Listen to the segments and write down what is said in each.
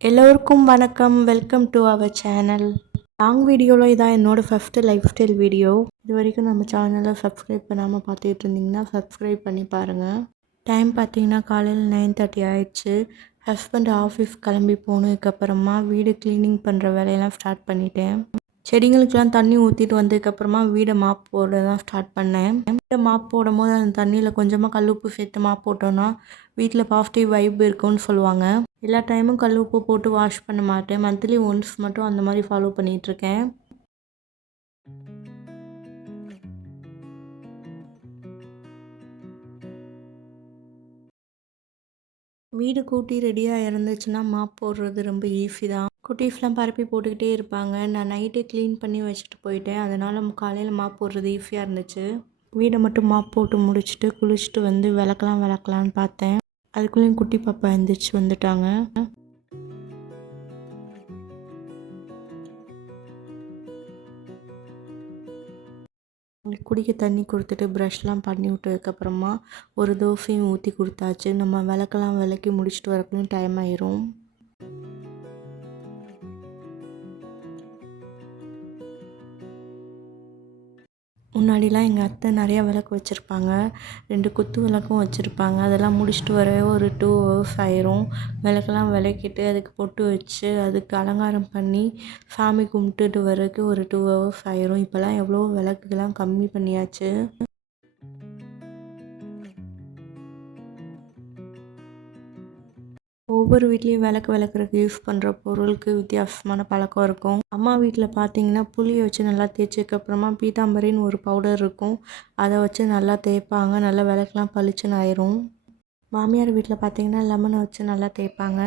எல்லோருக்கும் வணக்கம். Welcome to our channel. Long வீடியோவில் இதான் என்னோடய ஃபஸ்ட்டு லைஃப் ஸ்டைல் வீடியோ. இது வரைக்கும் நம்ம சேனலை சப்ஸ்கிரைப் பண்ணாமல் பார்த்துட்டு இருந்தீங்கன்னா சப்ஸ்கிரைப் பண்ணி பாருங்கள். டைம் பார்த்தீங்கன்னா காலையில் 9:30 ஆயிடுச்சு. ஹஸ்பண்ட் ஆஃபீஸ் கிளம்பி போனதுக்கப்புறமா வீடு க்ளீனிங் பண்ணுற வேலையெல்லாம் ஸ்டார்ட் பண்ணிட்டேன். செடிங்களுக்கெலாம் தண்ணி ஊற்றிட்டு வந்ததுக்கப்புறமா வீடை மாப் போட தான் ஸ்டார்ட் பண்ணேன். வீடை மாப் போடும் போது அந்த தண்ணியில் கொஞ்சமாக கல் உப்பு சேர்த்து மாப் போட்டோன்னா வீட்டில் பாசிட்டிவ் வைப் இருக்குன்னு சொல்லுவாங்க. எல்லா டைமும் கல் உப்பு போட்டு வாஷ் பண்ண மாட்டேன். மந்த்லி ஒன்ஸ் மட்டும் அந்த மாதிரி ஃபாலோ பண்ணிகிட்ருக்கேன். வீடு கூட்டி ரெடியாக இருந்துச்சுன்னா மாப் போடுறது ரொம்ப ஈஸி தான். குட்டீஸ்லாம் பரப்பி போட்டுக்கிட்டே இருப்பாங்க. நான் நைட்டே க்ளீன் பண்ணி வச்சுட்டு போயிட்டேன். அதனால் காலையில் மாப் போடுறது ஈஸியாக இருந்துச்சு. வீடை மட்டும் மாப் போட்டு முடிச்சுட்டு குளிச்சுட்டு வந்து விளக்கலான்னு பார்த்தேன். அதுக்குள்ளேயும் குட்டி பாப்பா எழுந்திரிச்சு வந்துட்டாங்க. குடிக்க தண்ணி கொடுத்துட்டு ப்ரஷ்லாம் பண்ணி விட்டதுக்கப்புறமா ஒரு தோசையும் ஊற்றி கொடுத்தாச்சு. நம்ம விளக்கெல்லாம் விளக்கி முடிச்சுட்டு வரக்குள்ளேயும் டைம் ஆயிரும். முன்னாடிலாம் எங்கள் அத்தை நிறையா விளக்கு வச்சுருப்பாங்க. 2 குத்து விளக்கும் வச்சுருப்பாங்க. அதெல்லாம் முடிச்சுட்டு வரவே ஒரு 2 ஹவர்ஸ் ஆயிரும். விளக்கெல்லாம் விளக்கிட்டு அதுக்கு பொட்டு வச்சு அதுக்கு அலங்காரம் பண்ணி சாமி கும்பிட்டுட்டு வர்றதுக்கு ஒரு 2 ஹவர்ஸ் ஆயிரும். இப்போல்லாம் எவ்வளோ விளக்குகள்லாம் கம்மி பண்ணியாச்சு. ஒவ்வொரு வீட்லேயும் விளக்கு விளக்குறதுக்கு யூஸ் பண்ணுற பொருளுக்கு வித்தியாசமான பழக்கம் இருக்கும். அம்மா வீட்டில் பார்த்தீங்கன்னா புளியை வச்சு நல்லா தேய்ச்சதுக்கப்புறமா பீதாம்பரின்னு ஒரு பவுடர் இருக்கும். அதை வச்சு நல்லா தேய்ப்பாங்க. நல்லா விளக்குலாம் பளிச்சுன்னு ஆயிரும். மாமியார் வீட்டில் பார்த்தீங்கன்னா லெமனை வச்சு நல்லா தேய்ப்பாங்க.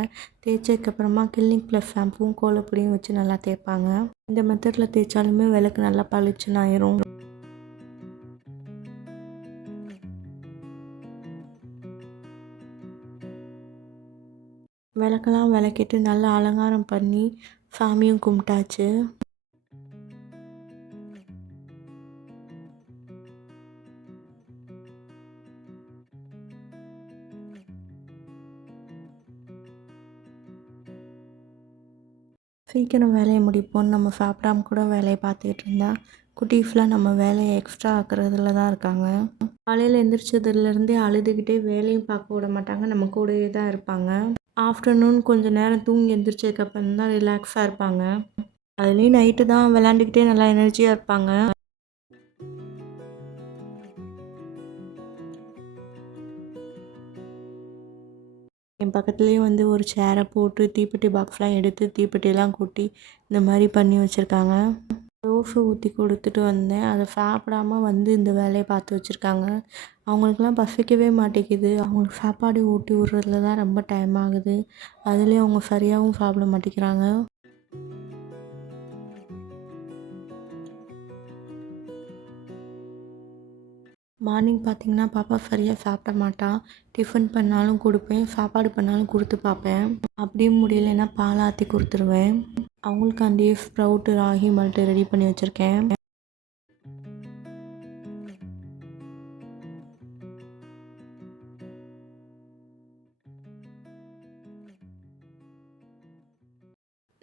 தேய்ச்சதுக்கப்புறமா கிளினிக் ப்ளஸ் ஷாம்புவும் கோலப்பொடியும் வச்சு நல்லா தேய்ப்பாங்க. இந்த மெத்தடில் தேய்ச்சாலுமே விளக்கு நல்லா பளிச்சுன்னு ஆயிரும். விளக்கெல்லாம் விளக்கிட்டு நல்லா அலங்காரம் பண்ணி சாமியும் கும்பிட்டாச்சு. சீக்கிரம் வேலையை முடிப்போன்னு நம்ம சாப்பிடாம கூட வேலையை பார்த்துக்கிட்டு இருந்தா குட்டீஸ்லாம் நம்ம வேலையை எக்ஸ்ட்ரா ஆக்குறதுல தான் இருக்காங்க. காலையில் எந்திரிச்சதுலேருந்தே அழுதுகிட்டே வேலையும் பார்க்க விட மாட்டாங்க. நம்ம கூடவே தான் இருப்பாங்க. ஆஃப்டர்நூன் கொஞ்சம் நேரம் தூங்கி எந்திரிச்சதுக்கப்புறம் தான் ரிலாக்ஸாக இருப்பாங்க. அதுலேயும் நைட்டு தான் விளாண்டுக்கிட்டே நல்லா எனர்ஜியாக இருப்பாங்க. என் பக்கத்துலேயே வந்து ஒரு சேரை போட்டு தீப்பெட்டி பாக்ஸ்லாம் எடுத்து தீப்பெட்டிலாம் கொட்டி இந்த மாதிரி பண்ணி வச்சுருக்காங்க. தோசை ஊற்றி கொடுத்துட்டு வந்தேன். அதை சாப்பிடாம வந்து இந்த வேலையை பார்த்து வச்சுருக்காங்க. அவங்களுக்குலாம் பசிக்கவே மாட்டேங்குது. அவங்களுக்கு சாப்பாடு ஊட்டி விட்றதுல தான் ரொம்ப டைம் ஆகுது. அதுலேயும் அவங்க சரியாகவும் சாப்பிட மாட்டேங்கிறாங்க. மார்னிங் பார்த்திங்கன்னா பாப்பா சரியாக சாப்பிட மாட்டான். டிஃபன் பண்ணாலும் கொடுப்பேன், சாப்பாடு பண்ணாலும் கொடுத்து பார்ப்பேன். அப்படியும் முடியலைன்னா பால் ஆற்றி கொடுத்துருவேன். அவங்களுக்காண்டியே ஸ்ப்ரவுட்டு ராகி மால்ட்டு ரெடி பண்ணி வச்சுருக்கேன்.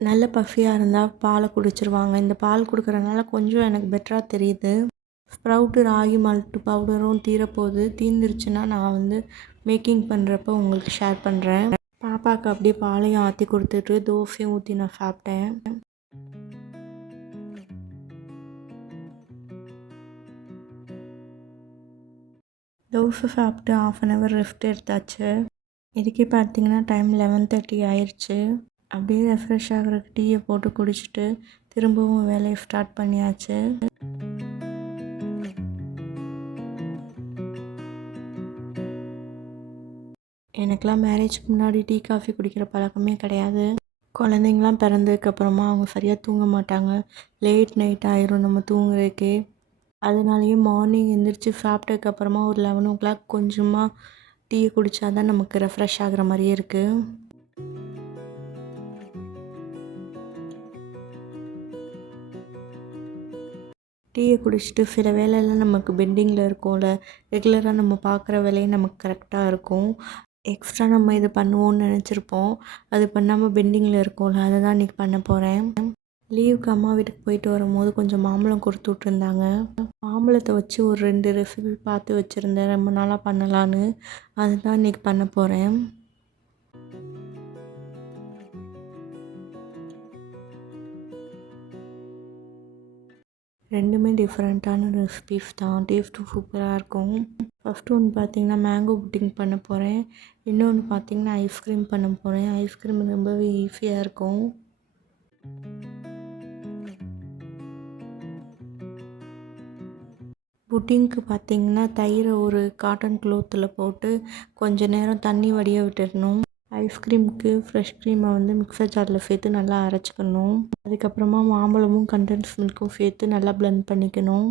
நல்ல பசியாக இருந்தால் பாலை குடிச்சிருவாங்க. இந்த பால் கொடுக்குறதுனால கொஞ்சம் எனக்கு பெட்டராக தெரியுது. ஸ்ப்ரவுட்டு ராகி மால்ட்டு பவுடரும் தீரப்போகுது. தீர்ந்துருச்சுன்னா நான் வந்து மேக்கிங் பண்ணுறப்ப உங்களுக்கு ஷேர் பண்ணுறேன். பாப்பாவுக்கு அப்படியே பாலையும் ஆற்றி கொடுத்துட்டு தோசையும் ஊற்றி நான் சாப்பிட்டேன். தோசை சாப்பிட்டு 1/2 hour ரெஸ்ட் எடுத்தாச்சு. இதுக்கே பார்த்தீங்கன்னா டைம் 11:30 ஆயிடுச்சு. அப்படியே ரெஃப்ரெஷ் ஆகிறதுக்கு டீயை போட்டு குடிச்சிட்டு திரும்பவும் வேலையை ஸ்டார்ட் பண்ணியாச்சு. எனக்கெலாம் மேரேஜுக்கு முன்னாடி டீ காஃபி குடிக்கிற பழக்கமே கிடையாது. குழந்தைங்களாம் பிறந்ததுக்கப்புறமா அவங்க சரியாக தூங்க மாட்டாங்க. லேட் நைட் ஆயிரும் நம்ம தூங்குறதுக்கே. அதனாலேயே மார்னிங் எந்திரிச்சு சாப்பிட்டதுக்கப்புறமா ஒரு 11 o'clock கொஞ்சமாக டீயை குடித்தா தான் நமக்கு ரெஃப்ரெஷ் ஆகிற மாதிரியே இருக்குது. டீயை குடிச்சிட்டு சில வேலையெல்லாம் நமக்கு பெண்டிங்கில் இருக்கும்ல, ரெகுலராக நம்ம பார்க்குற வேலையும் நமக்கு கரெக்டாக இருக்கும். எக்ஸ்ட்ரா நம்ம இது பண்ணுவோம்னு நினச்சிருப்போம். அது பண்ணாமல் பெண்டிங்கில் இருக்கோம்ல, அதை தான் இன்றைக்கி பண்ண போகிறேன். லீவுக்கு அம்மா வீட்டுக்கு போயிட்டு வரும்போது கொஞ்சம் மாம்பழம் கொடுத்து விட்ருந்தாங்க. மாம்பழத்தை வச்சு ஒரு 2 ரெசிபி பார்த்து வச்சுருந்தேன், ரொம்ப நாளாக பண்ணலான்னு. அதுதான் இன்றைக்கி பண்ண போகிறேன். ரெண்டுமே டிஃப்ரெண்ட்டான ரெசிபீஸ் தான். டேஸ்ட்டும் சூப்பராக இருக்கும். ஃபஸ்ட்டு ஒன்று பார்த்திங்கன்னா மேங்கோ புட்டிங் பண்ண போகிறேன். இன்னொன்று பார்த்திங்கன்னா ஐஸ்கிரீம் பண்ண போகிறேன். ஐஸ்கிரீம் ரொம்பவே ஈஸியாக இருக்கும். புட்டிங்க்கு பார்த்திங்கன்னா தயிரை ஒரு காட்டன் க்ளோத்தில் போட்டு கொஞ்சம் நேரம் தண்ணி வடிய விட்டுடணும். ஐஸ்கிரீமுக்கு ஃப்ரெஷ் க்ரீமை வந்து மிக்சர் ஜாரில் சேர்த்து நல்லா அரைச்சிக்கணும். அதுக்கப்புறமா மாம்பழமும் கண்டென்ஸ் மில்க்கும் சேர்த்து நல்லா பிளெண்ட் பண்ணிக்கணும்.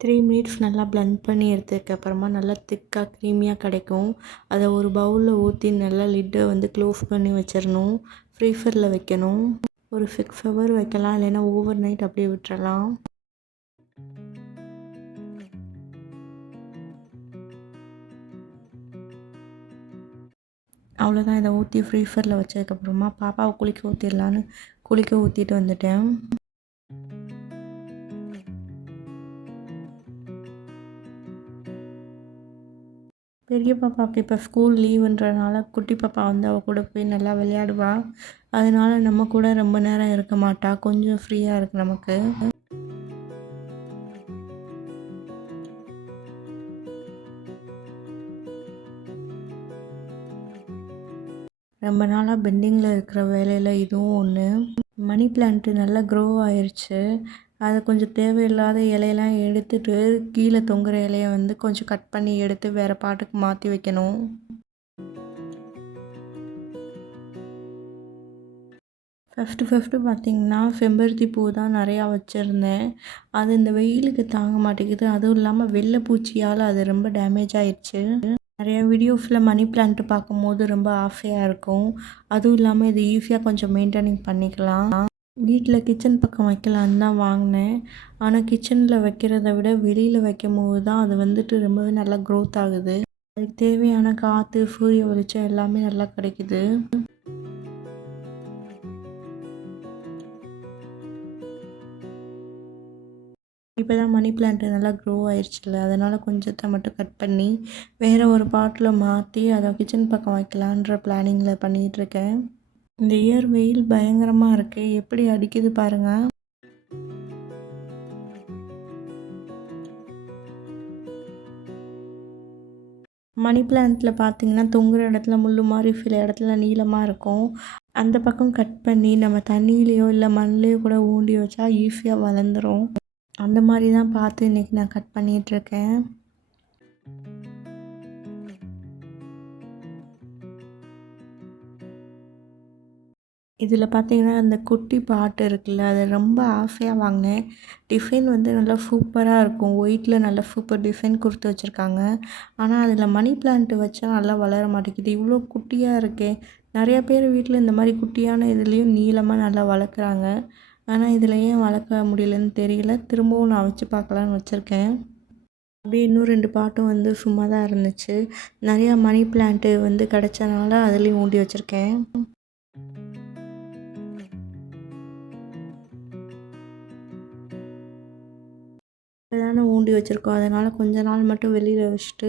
த்ரீ மினிட்ஸ் நல்லா பிளெண்ட் பண்ணி எடுத்ததுக்கப்புறமா நல்லா திக்காக க்ரீமியாக கிடைக்கும். அதை ஒரு பவுலில் ஊற்றி நல்லா லிட்டை வந்து க்ளோஸ் பண்ணி வச்சிடணும். ஃப்ரீசரில் வைக்கணும். ஒரு 6 ஹவர் வைக்கலாம், இல்லைன்னா ஓவர் நைட் அப்படியே விட்டுறலாம். அவ்வளோதான். இதை ஊற்றி ஃப்ரீசரில் வச்சதுக்கப்புறமா பாப்பாவை குளிக்க ஊற்றிட்டு வந்துட்டேன். பெரிய பாப்பாவுக்கு இப்போ ஸ்கூல் லீவுன்றனால குட்டி பாப்பா வந்து அவள் கூட போய் நல்லா விளையாடுவா. அதனால நம்ம கூட ரொம்ப நேரம் இருக்க மாட்டா. கொஞ்சம் ஃப்ரீயாக இருக்குது நமக்கு. ரொம்ப நாளாக பெண்டிங்கில் இருக்கிற வேலையில் இதுவும் ஒன்று. மணி பிளான்ட்டு நல்லா க்ரோ ஆயிடுச்சு. அதை கொஞ்சம் தேவையில்லாத இலையெல்லாம் எடுத்துட்டு கீழே தொங்குற இலையை வந்து கொஞ்சம் கட் பண்ணி எடுத்து வேறு பாட்டுக்கு மாற்றி வைக்கணும். ஃபஸ்ட்டு பார்த்திங்கன்னா செம்பருத்தி பூ தான் நிறையா வச்சுருந்தேன். அது இந்த வெயிலுக்கு தாங்க மாட்டேங்குது. அதுவும் இல்லாமல் வெள்ளை பூச்சியால் அது ரொம்ப டேமேஜ் ஆயிடுச்சு. நிறையா வீடியோஸில் மணி பிளான்ட்டு பார்க்கும்போது ரொம்ப ஆசையாக இருக்கும். அதுவும் இல்லாமல் இது ஈஸியாக கொஞ்சம் மெயின்டைனிங் பண்ணிக்கலாம். வீட்டில் கிச்சன் பக்கம் வைக்கலான்னு தான் வாங்கினேன். ஆனால் கிச்சனில் வைக்கிறத விட வெளியில் வைக்கும்போது தான் அது வந்துட்டு ரொம்பவே நல்லா க்ரோத் ஆகுது. அதுக்கு தேவையான காற்று, சூரிய வெளிச்சம் எல்லாமே நல்லா கிடைக்குது. இப்போ தான் மணி பிளான்ட்டு நல்லா க்ரோ ஆயிடுச்சுல்ல, அதனால் கொஞ்சத்தை மட்டும் கட் பண்ணி வேறு ஒரு பாட்டில் மாற்றி அதை கிச்சன் பக்கம் வைக்கலான்ற பிளானிங்கில் பண்ணிகிட்ருக்கேன். இந்த இயர் வெயில் பயங்கரமாக இருக்குது, எப்படி அடிக்குது பாருங்கள். மணி பிளான்ட்டில் பார்த்திங்கன்னா தொங்குற இடத்துல முள் மாதிரி சில இடத்துல நீளமாக இருக்கும். அந்த பக்கம் கட் பண்ணி நம்ம தண்ணியிலையோ இல்லை மண்ணிலையோ கூட ஊண்டி வச்சா ஈஸியாக வளர்ந்துடும். அந்த மாதிரி தான் பார்த்து இன்றைக்கி நான் கட் பண்ணிகிட்ருக்கேன். இதில் பார்த்திங்கன்னா அந்த குட்டி பாட்டு இருக்குல்ல, அதை ரொம்ப ஆசையாக வாங்கினேன். டிசைன் வந்து நல்லா சூப்பராக இருக்கும். ஒயிட்டில் நல்லா சூப்பர் டிசைன் கொடுத்து வச்சுருக்காங்க. ஆனால் அதில் மணி பிளான்ட்டு வச்சா நல்லா வளர மாட்டேங்குது. இவ்வளோ குட்டியாக இருக்கே. நிறையா பேர் வீட்டில் இந்த மாதிரி குட்டியான இதுலேயும் நீளமாக நல்லா வளர்க்குறாங்க. ஆனால் இதில் ஏன் வளர்க்க முடியலன்னு தெரியல. திரும்பவும் நான் வச்சு பார்க்கலான்னு வச்சுருக்கேன். அப்படியே இன்னும் 2 பாட்டும் வந்து சும்மா தான் இருந்துச்சு. நிறையா மணி பிளான்ட்டு வந்து கிடச்சனால அதுலேயும் ஊண்டி வச்சுருக்கேன். தானே ஊண்டி வச்சுருக்கோம். அதனால் கொஞ்ச நாள் மட்டும் வெளியில் வச்சுட்டு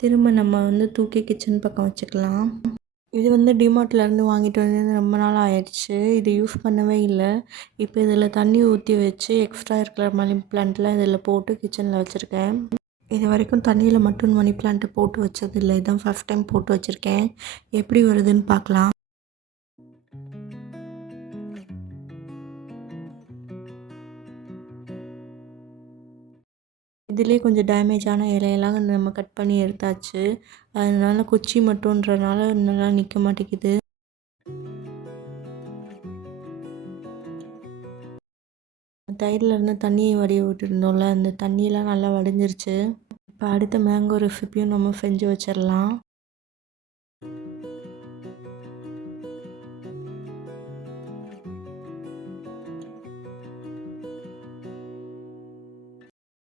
திரும்ப நம்ம வந்து தூக்கி கிச்சன் பக்கம் வச்சுக்கலாம். இது வந்து டிமார்ட்லேருந்து வாங்கிட்டு வந்து ரொம்ப நாள் ஆயிடுச்சு. இது யூஸ் பண்ணவே இல்லை. இப்போ இதில் தண்ணி ஊற்றி வச்சு எக்ஸ்ட்ரா இருக்கிற மணி பிளான்ட்லாம் இதில் போட்டு கிச்சனில் வச்சுருக்கேன். இது வரைக்கும் தண்ணியில் மட்டும் மணி பிளான்ட்டு போட்டு வச்சதில்லை. இதுதான் ஃபஸ்ட் டைம் போட்டு வச்சுருக்கேன். எப்படி வருதுன்னு பார்க்கலாம். இதுலேயே கொஞ்சம் டேமேஜான இலையெல்லாம் நம்ம கட் பண்ணி எடுத்தாச்சு. அதனால குச்சி மட்டுன்றனால நல்லா நிற்க மாட்டேங்குது. தயிர்லேருந்து தண்ணியை வடிய விட்டுருந்தோம்ல, அந்த தண்ணியெலாம் நல்லா வடிஞ்சிருச்சு. இப்போ அடுத்த மேங்கோ ரெசிப்பியும் நம்ம செஞ்சு வச்சிடலாம்.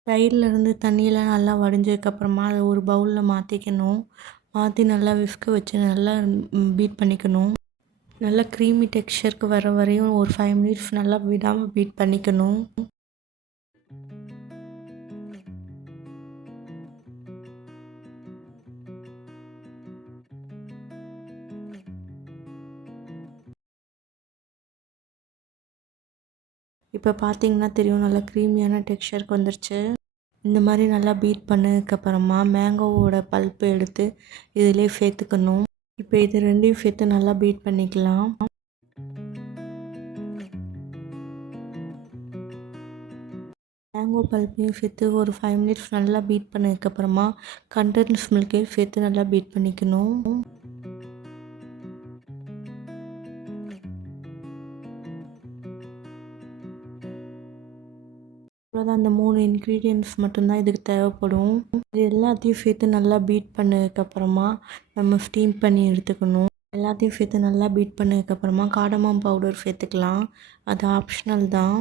தயிர்லேருந்து தண்ணியெலாம் நல்லா வடிஞ்சதுக்கப்புறமா அதை ஒரு பவுலில் மாற்றிக்கணும். மாற்றி நல்லா விஸ்க் வச்சு நல்லா பீட் பண்ணிக்கணும். நல்லா க்ரீமி டெக்ஸ்சருக்கு வர வரையும் ஒரு 5 மினிட்ஸ் நல்லா விடாமல் பீட் பண்ணிக்கணும். இப்போ பார்த்தீங்கன்னா தெரியும், நல்லா க்ரீமியான டெக்ஸ்சருக்கு வந்துருச்சு. இந்த மாதிரி நல்லா பீட் பண்ணதுக்கப்புறமா மேங்கோவோட பல்ப்பு எடுத்து இதிலே சேர்த்துக்கணும். இப்போ இது ரெண்டையும் சேர்த்து நல்லா பீட் பண்ணிக்கலாம். மேங்கோ பல்ப்பையும் சேர்த்து ஒரு 5 மினிட்ஸ் நல்லா பீட் பண்ணதுக்கப்புறமா கண்டென்ஸ் மில்க்கையும் சேர்த்து நல்லா பீட் பண்ணிக்கணும். அவ்வளோதான், அந்த 3 இன்க்ரீடியன்ட்ஸ் மட்டும்தான் இதுக்கு தேவைப்படும். இது எல்லாத்தையும் சேர்த்து நல்லா பீட் பண்ணதுக்கப்புறமா நம்ம ஸ்டீம் பண்ணி எடுத்துக்கணும். எல்லாத்தையும் சேர்த்து நல்லா பீட் பண்ணதுக்கப்புறமா காடமம் பவுடர் சேர்த்துக்கலாம். அது ஆப்ஷனல் தான்.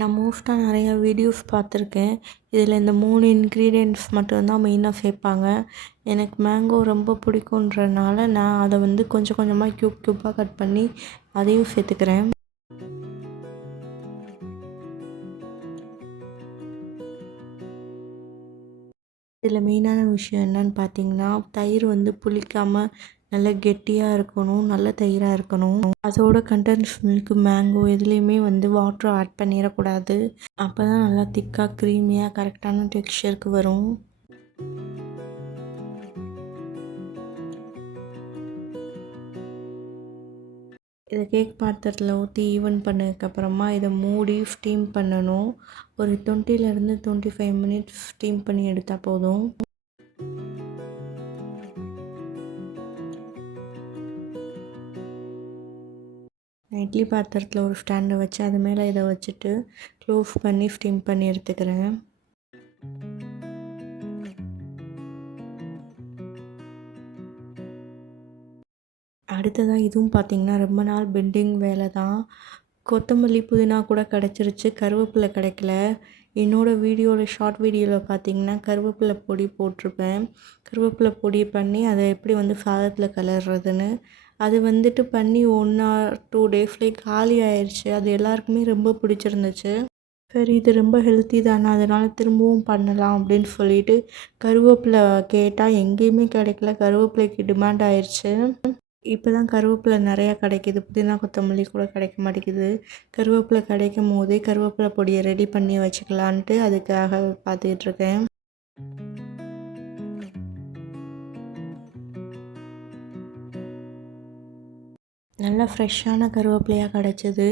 நான் மோஸ்ட்டாக நிறையா வீடியோஸ் பார்த்துருக்கேன். இதில் இந்த 3 இன்க்ரீடியன்ட்ஸ் மட்டும்தான் மெயினாக சேர்ப்பாங்க. எனக்கு மேங்கோ ரொம்ப பிடிக்குன்றனால நான் அதை வந்து கொஞ்சம் கொஞ்சமாக க்யூபாக கட் பண்ணி அதையும் சேர்த்துக்கிறேன். இதில் மெயினான விஷயம் என்னன்னு பார்த்தீங்கன்னா, தயிர் வந்து புளிக்காமல் நல்லா கெட்டியாக இருக்கணும், நல்ல தயிராக இருக்கணும். அதோட கண்டென்ஸ் மில்க், மேங்கோ எதுலேயுமே வந்து வாட்டர் ஆட் பண்ணிடக்கூடாது. அப்போ தான் நல்லா திக்காக க்ரீமியாக கரெக்டான டெக்ஸ்சருக்கு வரும். இதை கேக் பாத்திரத்தில் ஊற்றி ஈவன் பண்ணதுக்கப்புறமா இதை மூடி ஸ்டீம் பண்ணணும். ஒரு 20லேருந்து 25 மினிட்ஸ் ஸ்டீம் பண்ணி எடுத்தால் போதும். நான் இட்லி பாத்திரத்தில் ஒரு ஸ்டாண்டை வச்சு அது மேலே இதை வச்சுட்டு க்ளோஸ் பண்ணி ஸ்டீம் பண்ணி எடுத்துக்கிறேன். அடுத்ததாக இதுவும் பார்த்திங்கன்னா ரொம்ப நாள் பெண்டிங் வேலை தான். கொத்தமல்லி, புதினா கூட கிடச்சிருச்சு, கருவேப்பிலை கிடைக்கல. என்னோடய வீடியோவில் ஷார்ட் வீடியோவில் பார்த்திங்கன்னா கருவேப்பிலை பொடி போட்டிருப்பேன். கருவேப்பிலை பொடி பண்ணி அதை எப்படி வந்து சாதத்தில் கிளறதுன்னு. அது வந்துட்டு பண்ணி 1 or 2 டேஸ்லேயே காலி ஆயிடுச்சு. அது எல்லாருக்குமே ரொம்ப பிடிச்சிருந்துச்சு. சரி, இது ரொம்ப ஹெல்த்தி தானே, அதனால் திரும்பவும் பண்ணலாம் அப்படின்னு சொல்லிட்டு கருவேப்பிலை கேட்டால் எங்கேயுமே கிடைக்கல. கருவேப்பிலைக்கு டிமாண்ட் ஆயிடுச்சு. இப்போ தான் கருவேப்பிலை நிறையா கிடைக்கிது. புதினா, கொத்தமல்லி கூட கிடைக்க மாட்டேங்குது. கருவேப்பிலை கிடைக்கும் போதே கருவேப்பிலை பொடியை ரெடி பண்ணி வச்சுக்கலான்ட்டு அதுக்காக பார்த்துக்கிட்ருக்கேன். நல்லா ஃப்ரெஷ்ஷான கருவேப்பிலையாக கிடச்சிது.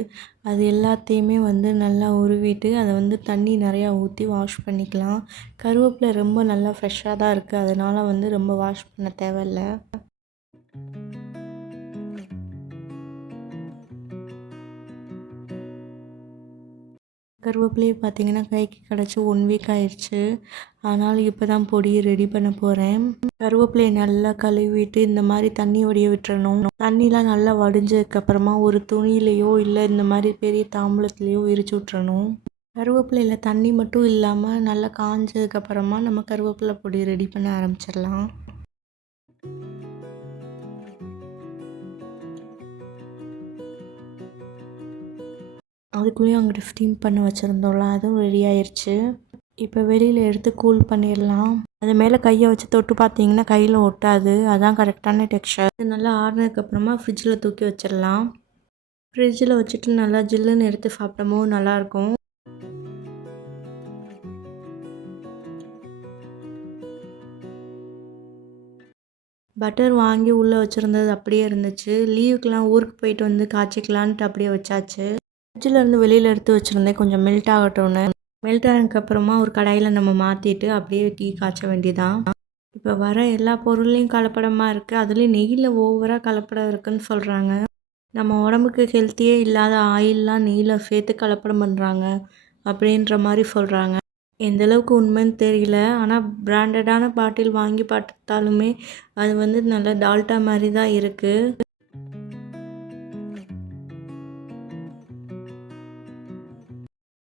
அது எல்லாத்தையுமே வந்து நல்லா உருவிட்டு அதை வந்து தண்ணி நிறையா ஊற்றி வாஷ் பண்ணிக்கலாம். கருவேப்பிலை ரொம்ப நல்லா ஃப்ரெஷ்ஷாக தான் இருக்குது, அதனால் வந்து ரொம்ப வாஷ் பண்ண தேவையில்ல. கருவேப்பிலையே பார்த்திங்கன்னா கைக்கு கிடச்சி 1 வீக் ஆயிடுச்சு. அதனால் இப்போ தான் பொடியை ரெடி பண்ண போகிறேன். கருவேப்பிலையை நல்லா கழுவிட்டு இந்த மாதிரி தண்ணி வடிய விட்டுறணும். தண்ணிலாம் நல்லா வடிஞ்சதுக்கப்புறமா ஒரு துணியிலையோ இல்லை இந்த மாதிரி பெரிய தாம்பூலத்துலேயோ விரிச்சு விட்டுறணும். கருவேப்பிலையில் தண்ணி மட்டும் இல்லாமல் நல்லா காஞ்சதுக்கப்புறமா நம்ம கருவேப்பிலை பொடி ரெடி பண்ண ஆரம்பிச்சிடலாம். அதுக்குள்ளேயும் அங்கிட்டு ஸ்டீம் பண்ணி வச்சுருந்தோம்ல, அதுவும் ரெடி ஆயிடுச்சு. இப்போ வெளியில் எடுத்து கூல் பண்ணிடலாம். அது மேலே கையை வச்சு தொட்டு பார்த்தீங்கன்னா கையில் ஒட்டாது, அதான் கரெக்டான டெக்ஸ்சர். இது நல்லா ஆறுனதுக்கப்புறமா ஃப்ரிட்ஜில் தூக்கி வச்சிடலாம். ஃப்ரிட்ஜில் வச்சுட்டு நல்லா ஜில்லுன்னு எடுத்து சாப்பிடும்போது நல்லாயிருக்கும். பட்டர் வாங்கி உள்ளே வச்சுருந்தது அப்படியே இருந்துச்சு. லீவுக்கெலாம் ஊருக்கு போயிட்டு வந்து காய்ச்சிக்கலான்ட்டு அப்படியே வச்சாச்சு. ஃப்ரிட்ஜில் இருந்து வெளியில் எடுத்து வச்சுருந்தேன் கொஞ்சம் மெல்ட் ஆகட்டும்னு. மெல்ட் ஆனதுக்கப்புறமா ஒரு கடாயில் நம்ம மாற்றிட்டு அப்படியே டீ காய்ச்ச வேண்டியதான். இப்போ வர எல்லா பொருள்லேயும் கலப்படமாக இருக்குது, அதுலேயும் நெய்யில் ஓவராக கலப்படம் இருக்குதுன்னு சொல்கிறாங்க. நம்ம உடம்புக்கு ஹெல்த்தியே இல்லாத ஆயிலெலாம் நெய்யில் சேர்த்து கலப்படம் பண்ணுறாங்க அப்படின்ற மாதிரி சொல்கிறாங்க. எந்தளவுக்கு உண்மைன்னு தெரியல. ஆனால் பிராண்டடான பாட்டில் வாங்கி பார்த்தாலுமே அது வந்து நல்ல டால்டா மாதிரி தான் இருக்குது.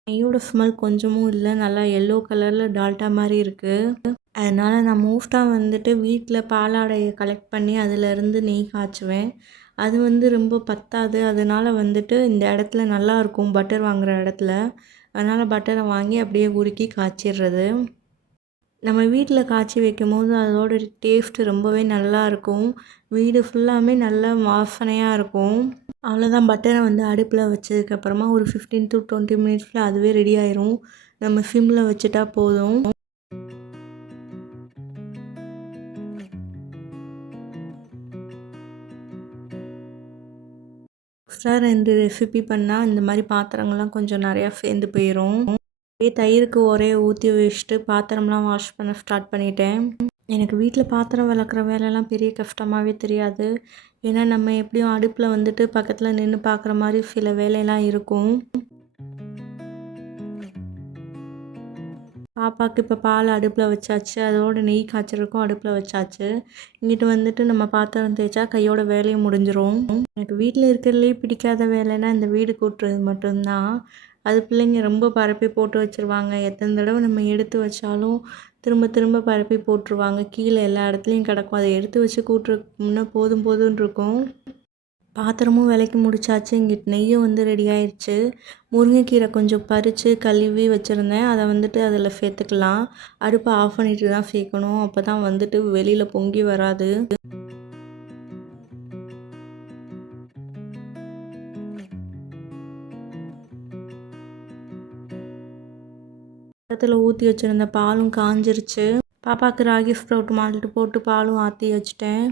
நெய்யோட ஸ்மெல் கொஞ்சமும் இல்லை, நல்லா எல்லோ கலரில் டால்டா மாதிரி இருக்குது. அதனால் நான் மோஸ்ட்டாக வந்துட்டு வீட்டில் பாலாடையை கலெக்ட் பண்ணி அதிலேருந்து நெய் காய்ச்சுவேன். அது வந்து ரொம்ப பத்தாது, அதனால் வந்துட்டு இந்த இடத்துல நல்லாயிருக்கும் பட்டர் வாங்குகிற இடத்துல. அதனால் பட்டரை வாங்கி அப்படியே உருக்கி காய்ச்சிடுறது. நம்ம வீட்டில் காய்ச்சி வைக்கும்போது அதோட டேஸ்ட்டு ரொம்பவே நல்லாயிருக்கும். வீடு ஃபுல்லாமே நல்லா வாசனையாக இருக்கும். அவ்வளோதான், பட்டரை வந்து அடுப்பில் வச்சதுக்கப்புறமா ஒரு 15 to 20 மினிட்ஸில் அதுவே ரெடி ஆயிரும். நம்ம சிம்மில் வச்சுட்டா போதும். எக்ஸ்ட்ரா 2 ரெசிபி பண்ணால் இந்த மாதிரி பாத்திரங்கள்லாம் கொஞ்சம் நிறையா சேர்ந்து போயிடும். அப்படியே தயிருக்கு ஒரே ஊற்றி வச்சுட்டு பாத்திரம்லாம் வாஷ் பண்ண ஸ்டார்ட் பண்ணிட்டேன். எனக்கு வீட்டில் பாத்திரம் விளக்குற வேலைலாம் பெரிய கஷ்டமாகவே தெரியாது. ஏன்னா நம்ம எப்படியும் அடுப்பில் வந்துட்டு பக்கத்தில் நின்று பார்க்குற மாதிரி சில வேலையெல்லாம் இருக்கும். பாப்பாவுக்கு இப்போ பால் அடுப்பில் வச்சாச்சு, அதோட நெய் காய்ச்சறதுக்கும் அடுப்பில் வச்சாச்சு. இங்கிட்டு வந்துட்டு நம்ம பாத்திரம் தேய்ச்சா கையோட வேலையும் முடிஞ்சிடும். எனக்கு வீட்டில் இருக்கிறதுலேயே பிடிக்காத வேலைன்னா இந்த வீடு கூட்டுறது மட்டும்தான். அது பிள்ளைங்க ரொம்ப பரப்பி போட்டு வச்சுருவாங்க. எத்தனை தடவை நம்ம எடுத்து வச்சாலும் திரும்ப திரும்ப பரப்பி போட்டுருவாங்க. கீழே எல்லா இடத்துலையும் கிடக்கும். அதை எடுத்து வச்சு கூட்டுறதுக்கு முன்னே போதும் போதும்னு இருக்கும். பாத்திரமும் விளக்கி முடிச்சாச்சு. இங்கிட்டு நெய்யும் வந்து ரெடி ஆயிடுச்சு. முருங்கைக்கீரை கொஞ்சம் பறித்து கழுவி வச்சுருந்தேன். அதை வந்துட்டு அதில் சேர்த்துக்கலாம். அடுப்பை ஆஃப் பண்ணிட்டு தான் சேர்க்கணும். அப்போ தான் வந்துட்டு வெளியில் பொங்கி வராது. பக்கத்தில் ஊற்றி வச்சுருந்த பாலும் காஞ்சிருச்சு. பாப்பாவுக்கு ராகி ஸ்ப்ரவுட் மால்ட்டு போட்டு பாலும் ஆற்றி வச்சுட்டேன்.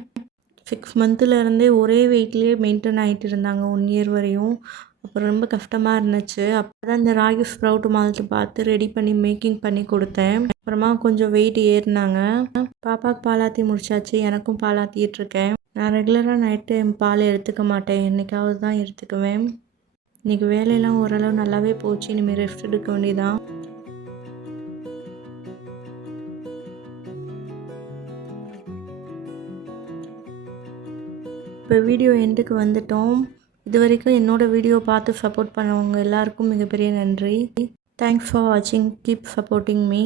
6 மந்த்துலேருந்தே ஒரே வெயிட்லேயே மெயின்டைன் ஆகிட்டு இருந்தாங்க 1 இயர் வரையும். அப்புறம் ரொம்ப கஷ்டமாக இருந்துச்சு. அப்போ தான் இந்த ராகி ஸ்ப்ரவுட் மால்ட்டு பார்த்து ரெடி பண்ணி மேக்கிங் பண்ணி கொடுத்தேன். அப்புறமா கொஞ்சம் வெயிட் ஏறினாங்க. பாப்பாவுக்கு பாலாற்றி முடிச்சாச்சு. எனக்கும் பாலாற்றிட்டுருக்கேன். நான் ரெகுலராக நைட் டைம் பால் எடுத்துக்க மாட்டேன், என்றைக்காவது தான் எடுத்துக்குவேன். இன்றைக்கி வேலையெல்லாம் ஓரளவு நல்லாவே போச்சு. இனிமேல் ரெஸ்ட் எடுக்க வேண்டியதான். இப்போ வீடியோ எண்டுக்கு வந்துட்டோம். இது வரைக்கும் என்னோடய வீடியோ பார்த்து சப்போர்ட் பண்ணவங்க எல்லாருக்கும் மிகப்பெரிய நன்றி. தேங்க்ஸ் ஃபார் வாட்சிங். Keep supporting me.